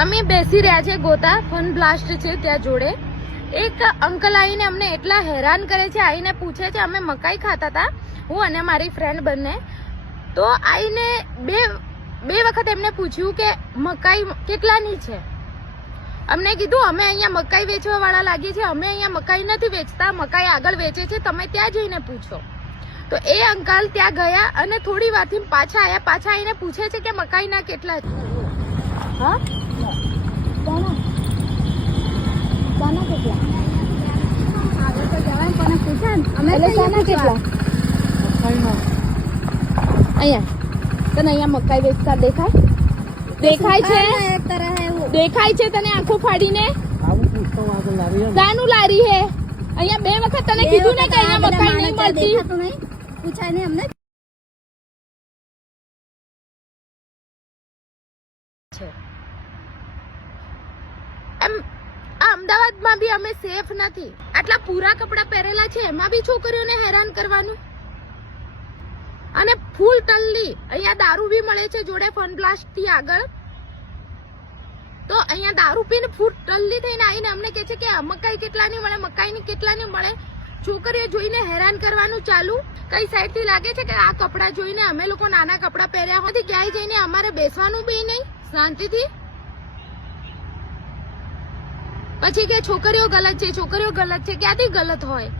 અમે બેસી રહ્યા છે ગોતા ફન બ્લાસ્ટ છે ત્યાં જોડે. એક અંકલ આવીને અમને એટલા હેરાન કરે છે, આવીને પૂછે છે, અમે મકાઈ ખાતા હતા હું અને મારી ફ્રેન્ડ બંને, તો આવીને બે વખત એમને પૂછ્યું કે મકાઈ કેટલાની છે. અમને કીધું અમે અહીંયા મકાઈ વેચવા વાળા લાગીએ છીએ, અમે અહીંયા મકાઈ નથી વેચતા, મકાઈ આગળ વેચે છે, તમે ત્યાં જઈને પૂછો. તો એ અંકલ ત્યાં ગયા અને થોડી વારથી પાછા આવ્યા, પાછા આવીને પૂછે છે કે મકાઈના કેટલા છે. હા તને અહીંયા મકાઈ વેચતા દેખાય છે? દેખાય છે તને આંખો ફાડીને? શાનું લારી હે? અહીંયા 2 વખત તને કીધું ને કે અહીંયા મકાઈ નહીં મળતી. પૂછાય ને અમને અમદાવાદમાં બી અમે સેફ નથી. આટલા પૂરા કપડા પહેરેલા છે, એમાં બી છોકરીઓને હેરાન કરવાનું. અને ફૂલ ટલ્લી અહીંયા દારૂ બી મળે છે જોડે ફન બ્લાસ્ટ થી આગળ. તો અહીંયા દારૂ પીને ફૂલ ટલ્લી થઈને આવીને અમને કહે છે કે મકાઈ કેટલાની મળે, મકાઈની કેટલાની મળે. છોકરીઓ જોઈને હેરાન કરવાનું ચાલુ. કઈ સાઈડ થી લાગે છે કે આ કપડા જોઈને અમે લોકો નાના કપડા પહેર્યા હોય ક્યાંય જઈને અમારે બેસવાનું બી નહીં શાંતિથી. પછી કે છોકરીઓ ગલત છે, છોકરીઓ ગલત છે. ક્યાંથી ગલત હોય?